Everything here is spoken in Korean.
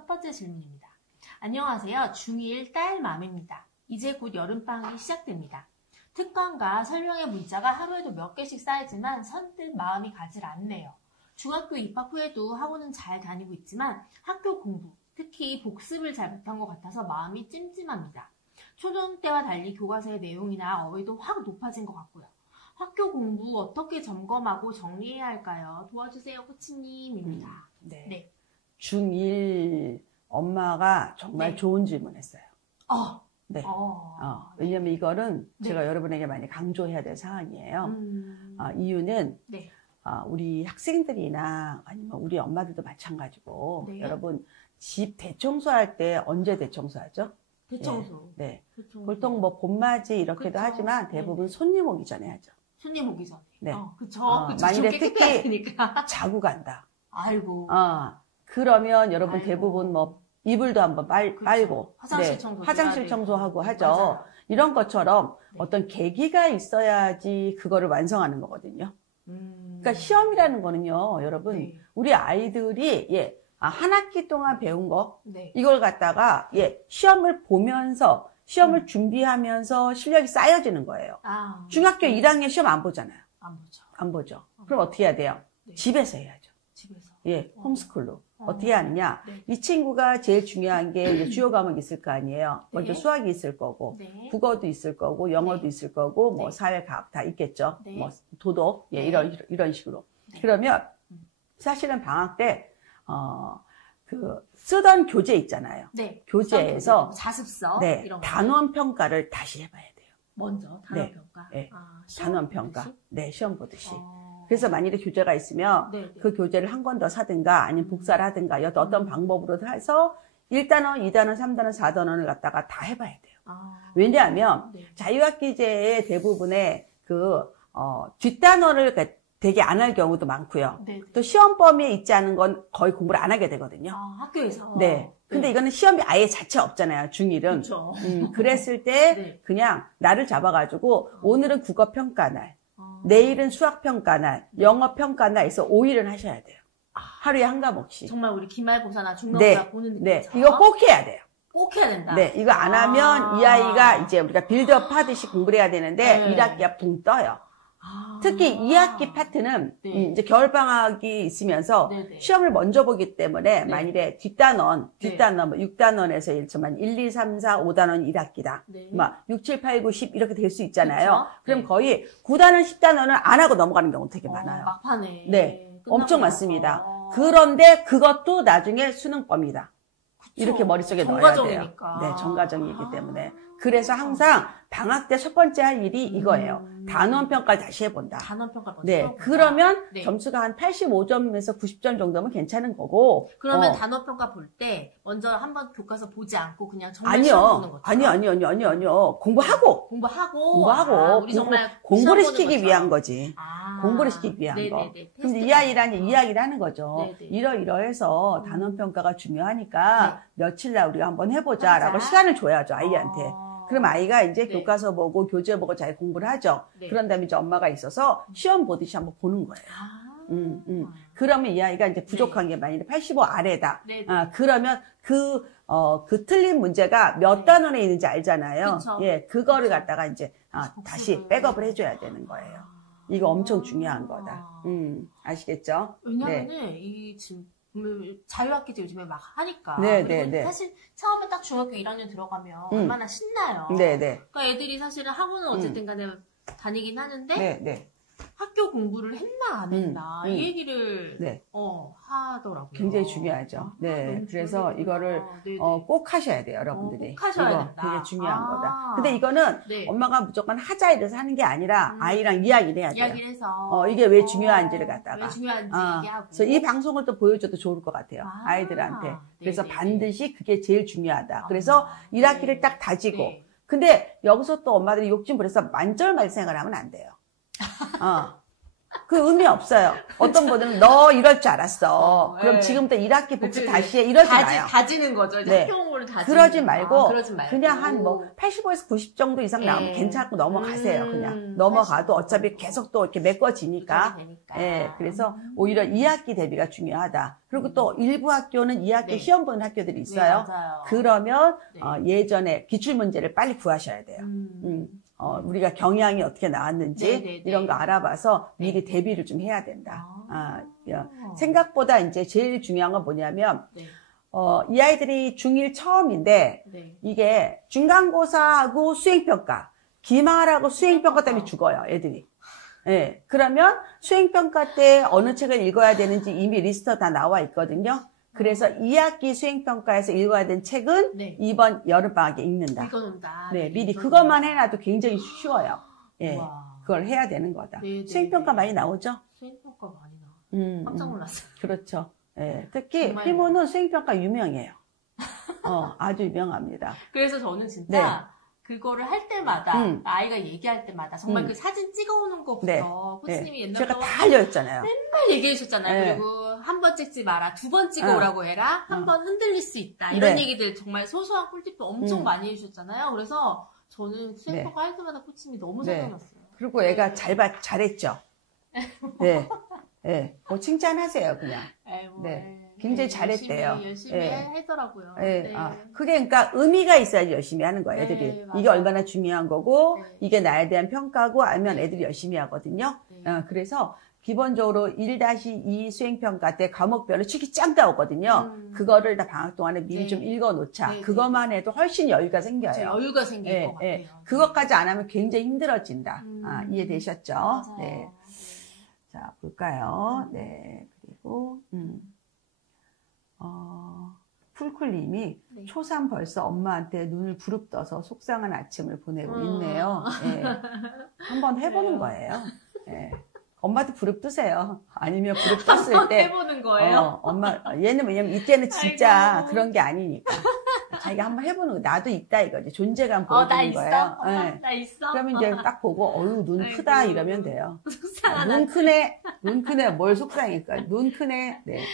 첫 번째 질문입니다. 안녕하세요. 중1 딸 맘입니다. 이제 곧 여름방학이 시작됩니다. 특강과 설명의 문자가 하루에도 몇 개씩 쌓이지만 선뜻 마음이 가질 않네요. 중학교 입학 후에도 학원은 잘 다니고 있지만 학교 공부, 특히 복습을 잘 못한 것 같아서 마음이 찜찜합니다. 초등 때와 달리 교과서의 내용이나 어휘도 확 높아진 것 같고요. 학교 공부 어떻게 점검하고 정리해야 할까요? 도와주세요, 코치님입니다. 네. 중1 엄마가 정말 네. 좋은 질문 했어요. 네. 왜냐면 이거는 제가 여러분에게 많이 강조해야 될 사안이에요. 이유는 우리 학생들이나 아니면 우리 엄마들도 마찬가지고 여러분 집 대청소할 때 언제 대청소하죠? 대청소. 보통 뭐 봄맞이 이렇게도 하지만 대부분 손님 오기 전에 하죠. 손님 오기 전에. 네. 그쵸. 만일에 특히 자고 간다. 아이고. 그러면 여러분 대부분 뭐 이불도 한번 빨고 화장실 청소하고 하죠. 맞아요. 이런 것처럼 어떤 계기가 있어야지 그거를 완성하는 거거든요. 그러니까 시험이라는 거는요, 여러분 우리 아이들이 한 학기 동안 배운 거 이걸 갖다가 시험을 보면서 시험을 준비하면서 실력이 쌓여지는 거예요. 중학교 1학년 시험 안 보잖아요. 안 보죠. 그럼 어떻게 해야 돼요? 집에서 해야죠. 집에서. 홈스쿨로. 어떻게 하느냐? 이 친구가 제일 중요한 게 이제 주요 과목이 있을 거 아니에요. 먼저 수학이 있을 거고, 국어도 있을 거고, 영어도 있을 거고, 뭐 사회과학 다 있겠죠. 뭐 도덕, 이런 식으로. 그러면 사실은 방학 때 쓰던 교재 있잖아요. 교재에서 자습서 이런 단원 평가를 다시 해봐야 돼요. 먼저 단원 평가. 단원 평가. 시험 보듯이. 그래서 만일에 교재가 있으면 그 교재를 한 권 더 사든가 아니면 복사를 하든가 어떤 방법으로 해서 1단원, 2단원, 3단원, 4단원을 갖다가 다 해봐야 돼요. 왜냐하면 자유학기제의 대부분의 뒷단원을 되게 안 할 경우도 많고요. 또 시험 범위에 있지 않은 건 거의 공부를 안 하게 되거든요. 학교에서? 근데 이거는 시험이 아예 자체 없잖아요, 중1은. 그렇죠. 그랬을 때 그냥 날을 잡아가지고 오늘은 국어 평가날, 내일은 수학 평가날, 영어 평가날 해서 5일은 하셔야 돼요. 하루에 한 과목씩. 정말 우리 기말고사나 중간고사 보는 느낌처럼. 이거 꼭 해야 돼요. 꼭 해야 된다. 이거 안 하면 이 아이가 이제 우리가 빌드업 하듯이 공부를 해야 되는데 1학기가 붕 떠요. 특히 2학기 파트는 이제 겨울방학이 있으면서 시험을 먼저 보기 때문에 만일에 뒷단원, 뭐 6단원에서 1, 2, 3, 4, 5단원 1학기다. 막 6, 7, 8, 9, 10 이렇게 될 수 있잖아요. 그럼 거의 9단원, 10단원은 안 하고 넘어가는 경우가 되게 많아요. 막판에. 엄청 많습니다. 그런데 그것도 나중에 수능범위다. 이렇게 머릿속에 넣어야 돼요. 정과정이기 때문에. 그래서 항상 방학 때 첫 번째 할 일이 이거예요. 단원 평가를 다시 해본다. 단원 평가 먼저. 그러면 점수가 한 85점에서 90점 정도면 괜찮은 거고. 그러면 단원 평가 볼 때 먼저 한번 교과서 보지 않고 그냥 정말 시험 보는 거죠? 아니요. 공부하고. 우리 정말 공부를 시키기 위한 거지. 공부를 시키기 위한 거. 근데 이 아이랑 이야기를 하는 거죠. 이러해서 단원 평가가 중요하니까 며칠 날 우리가 한번 해보자라고 시간을 줘야죠, 아이한테. 그럼 아이가 이제 교과서 보고 교재 보고 잘 공부를 하죠. 그런 다음에 이제 엄마가 있어서 시험 보듯이 한번 보는 거예요. 그러면 이 아이가 이제 부족한 게 만약에 85 아래다. 그러면 그 틀린 문제가 몇 단원에 있는지 알잖아요. 그거를 갖다가 이제 다시 백업을 해줘야 되는 거예요. 이거 엄청 중요한 거다. 아시겠죠? 왜냐면은 이 지금 자유학기제 요즘에 막 하니까. 사실 처음에 딱 중학교 1학년 들어가면 얼마나 신나요. 그러니까 애들이 사실은 학원은 어쨌든 간에 다니긴 하는데 학교 공부를 했나 안 했나 이 얘기를 하더라고요. 굉장히 중요하죠. 그래서 이거를 꼭 하셔야 돼요, 여러분들이. 꼭 하셔야 된다. 되게 중요한 거다. 근데 이거는 엄마가 무조건 하자 이래서 하는 게 아니라 아이랑 이야기를 해야 돼요. 이야기를 해서 이게 왜 중요한지를 갖다가. 왜 중요한지 얘기하고. 그래서 이 방송을 또 보여줘도 좋을 것 같아요, 아이들한테. 그래서 반드시 그게 제일 중요하다. 그래서 1학기를 딱 다지고. 근데 여기서 또 엄마들이 욕심 부려서 만절말 생각을 하면 안 돼요. 그 의미 없어요. 어떤 분들은 너 이럴 줄 알았어. 그럼 네. 지금부터 1학기 복습 다시 해. 이러지 마요. 다지는 거죠. 이제 네. 학교공부를 다지는 그러지 말고, 그러지 말고. 그냥 한 뭐 85에서 90 정도 이상 나오면 괜찮고 넘어가세요. 그냥 넘어가도 어차피 계속 또 이렇게 메꿔지니까. 예, 그래서 오히려 2학기 대비가 중요하다. 그리고 또 일부 학교는 2학기 네. 시험 보는 학교들이 있어요. 네, 맞아요. 그러면 네. 예전에 기출문제를 빨리 구하셔야 돼요. 우리가 경향이 어떻게 나왔는지 이런 거 알아봐서 미리 대비를 좀 해야 된다. 생각보다 이제 제일 중요한 건 뭐냐면 이 아이들이 중1 처음인데 이게 중간고사하고 수행평가, 기말하고 수행평가 때문에 죽어요, 애들이. 예. 그러면 수행평가 때 어느 책을 읽어야 되는지 이미 리스트가 다 나와 있거든요. 그래서 2학기 수행평가에서 읽어야 되는 책은 이번 여름방학에 읽는다. 읽어놓는다. 네, 미리 그것만 해놔도 굉장히 쉬워요. 예. 그걸 해야 되는 거다. 수행평가 많이 나오죠? 수행평가 많이 나와요. 깜짝 놀랐어요. 그렇죠. 예. 특히 필모는 수행평가 유명해요. 아주 유명합니다. 그래서 저는 진짜 그거를 할 때마다 아이가 얘기할 때마다 정말 그 사진 찍어오는 것부터 코치님이 옛날에 제가 다 알려줬잖아요. 맨날 얘기해 주셨잖아요. 그리고 한 번 찍지 마라, 2번 찍어오라고 해라, 한 번 흔들릴 수 있다, 이런 얘기들 정말 소소한 꿀팁도 엄청 많이 해주셨잖아요. 그래서 저는 수행평가 할 때마다 코치님이 너무 생각났어요. 그리고 애가 잘했죠. 네. 네. 뭐 칭찬하세요, 그냥. 네. 굉장히 잘했대요. 열심히 하더라고요. 네. 그게 그러니까 의미가 있어야지 열심히 하는 거예요, 애들이. 이게 얼마나 중요한 거고, 이게 나에 대한 평가고, 알면 애들이 열심히 하거든요. 그래서 기본적으로 1-2 수행평가 때 과목별로 축이 짱 나오거든요. 그거를 다 방학 동안에 미리 좀 읽어놓자. 그것만 해도 훨씬 여유가 생겨요. 여유가 생길 것 같아요. 그것까지 안 하면 굉장히 힘들어진다. 이해되셨죠? 맞아요. 네. 자, 볼까요? 네. 그리고, 풀쿨님이 초3 벌써 엄마한테 눈을 부릅떠서 속상한 아침을 보내고 있네요. 네. 한번 해보는 거예요. 네. 엄마도 부릅뜨세요. 아니면 부릅떴을 때. 해보는 거예요? 엄마, 얘는 왜냐면 이때는 진짜 그런 게 아니니까. 자기가 한번 해보는 거. 나도 있다 이거지. 존재감 보여주는 거예요. 네. 나 있어? 그러면 이제 딱 보고, 어휴, 눈 크다 이러면 돼요. 눈 크네. 뭘 속상할까. 눈 크네. 네.